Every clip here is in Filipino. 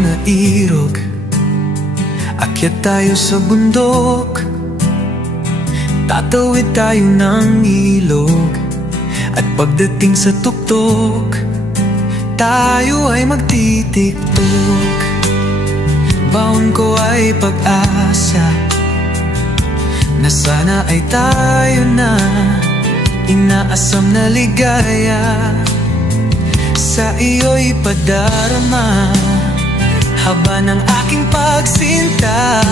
na irog, akyat tayo sa bundok, tatawid tayo ng ilog, at pagdating sa tuktok, tayo ay magtitiktok. Baon ko ay pag-asa na sana ay tayo na, inaasam na ligaya sa iyo'y padarama haba ng aking pagsinta.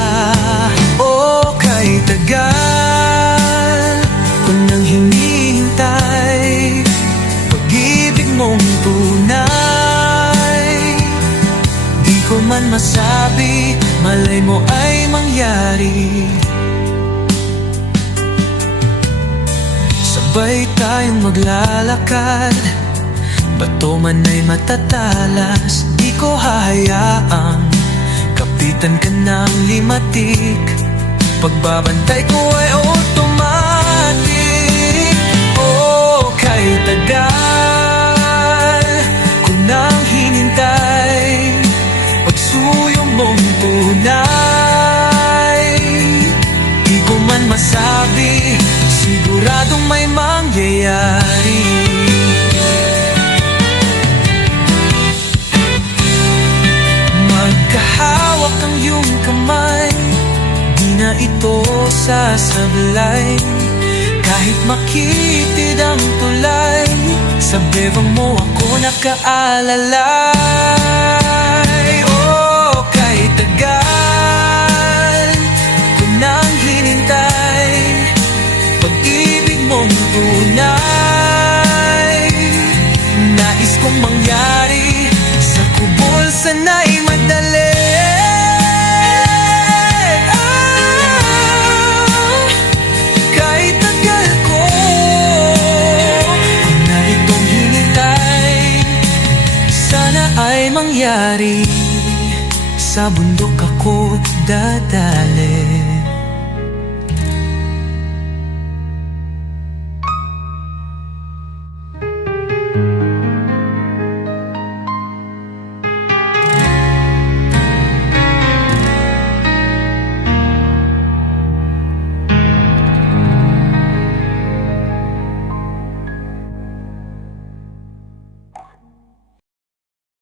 O kay tagal ko nang hinihintay pag-ibig mong tunay, di ko man masabi, malay mo ay mangyari. Sabay tayong maglalakad, bato man ay matatalas, di ko hahayaang kapitan ka ng limatik. Pagbabantay ko ay automatic. Oh, kay tagal ko nang hinintay pagsuyo mong tunay, di ko man masabi, siguradong may mangyayari. Magkahawak ang iyong kamay, di na ito sasablay, kahit makitid ang tulay, sa bebang mo ako nakaalalay. Oh, kay tagal ko nang hinintay pag-ibig mong tunay, nais kong mangyari, sa kubol sana'y madali. Kahit tagal ko na itong hinintay, sana ay mangyari, sa bundok ako dadali.